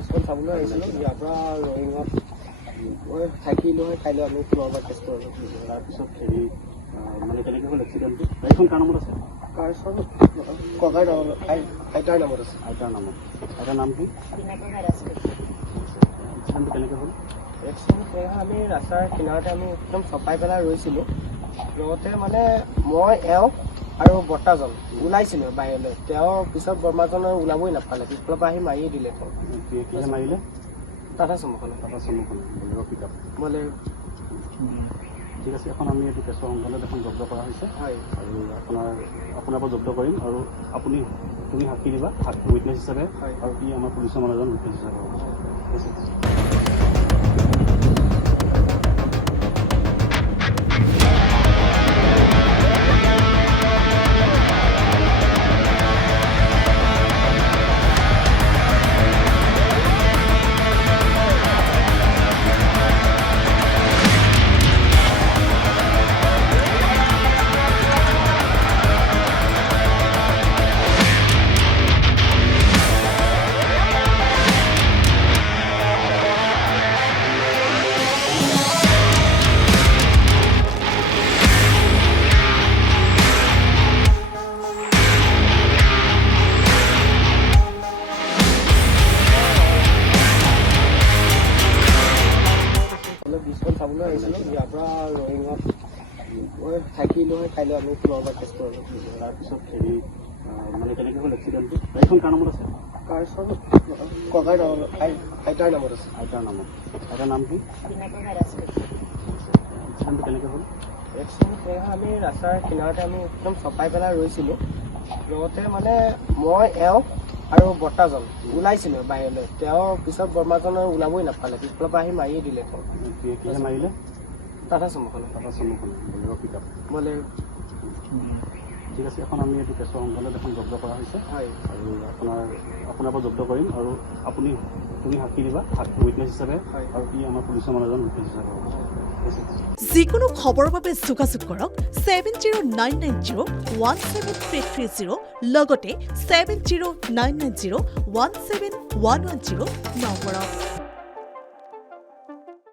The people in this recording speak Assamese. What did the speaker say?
বিছখন চাবলৈ আহিছিলোঁ ইয়াৰ পৰা ৰয়িঙত মই থাকিলোঁ হয় কাইলৈ আমি পুনৰবাৰ টেষ্ট কৰিলোঁ তাৰপিছত হেৰি মানে কেনেকৈ হ'ল এক্সিডেণ্টটো গাড়ীখন কাৰ নামত আছে কাৰখন ককাৰ নামত আইতাৰ নামত আছে আইতাৰ নামত আইতাৰ নাম কি এক্সিডেণ্টটো কেনেকৈ হ'ল এক্সিডেণ্ট আমি ৰাস্তাৰ কিনাৰতে আমি একদম চপাই পেলাই ৰৈছিলোঁ লগতে মানে মই এওঁ আৰু বৰ্তাজন ওলাইছিলোঁ বাহিৰলৈ তেওঁ পিছত বৰ্মাজনে ওলাবই নাপালে পিছফালৰ পৰা আহি মাৰিয়ে দিলে কিহে মাৰিলে টাটা চমুখন বলেৰ' পিক আপ বলেৰ' ঠিক আছে এখন আমি এইটো কেছৰ অংশলৈ এখন জব্দ কৰা হৈছে হয় আৰু আপোনাৰ পৰা জব্দ কৰিম আৰু তুমি সাক্ষী দিবা উইটনেছ হিচাপে আৰু কি আমাৰ পুলিচৰ মানুহজন উইটনেছ হিচাপে হ'ব ঠিক আছে বিছখন চাবলৈ আহিছিলোঁ ইয়াৰ পৰা ৰয়িঙত মই থাকিলোঁ হয় কাইলৈ আমি পুনৰবাৰ টেষ্ট কৰিলোঁ তাৰপিছত হেৰি মানে কেনেকৈ হ'ল এক্সিডেণ্টটো গাড়ীখন কাৰ নামত আছে কাৰখন ককাৰ নামত আইতাৰ নামত আছে আইতাৰ নামত আইতাৰ নাম কি এক্সিডেণ্টটো কেনেকৈ হ'ল এক্সিডেণ্ট আমি ৰাস্তাৰ কিনাৰতে আমি একদম চপাই পেলাই ৰৈছিলোঁ লগতে মানে মই এওঁ আৰু বৰ্তাজন ওলাইছিলোঁ বাহিৰলৈ তেওঁ পিছত বৰ্মাজনে ওলাবই নাপালে পিছফালৰ পৰা আহি মাৰিয়ে দিলে কিহে মাৰিলে টাটা চমুখন বলেৰ' পিক আপ বলেৰ' ঠিক আছে এখন আমি এইটো কেছৰ অংশলৈ এখন জব্দ কৰা হৈছে হয় আৰু আপোনাৰ পৰা জব্দ কৰিম আৰু তুমি সাক্ষী দিবা উইটনেছ হিচাপে আৰু কি আমাৰ পুলিচৰ মানুহজন উইটনেছ হিচাপে হ'ব যিকোনো খবৰৰ বাবে যোগাযোগ কৰক 7099017330 লগতে 7099017110 নম্বৰত।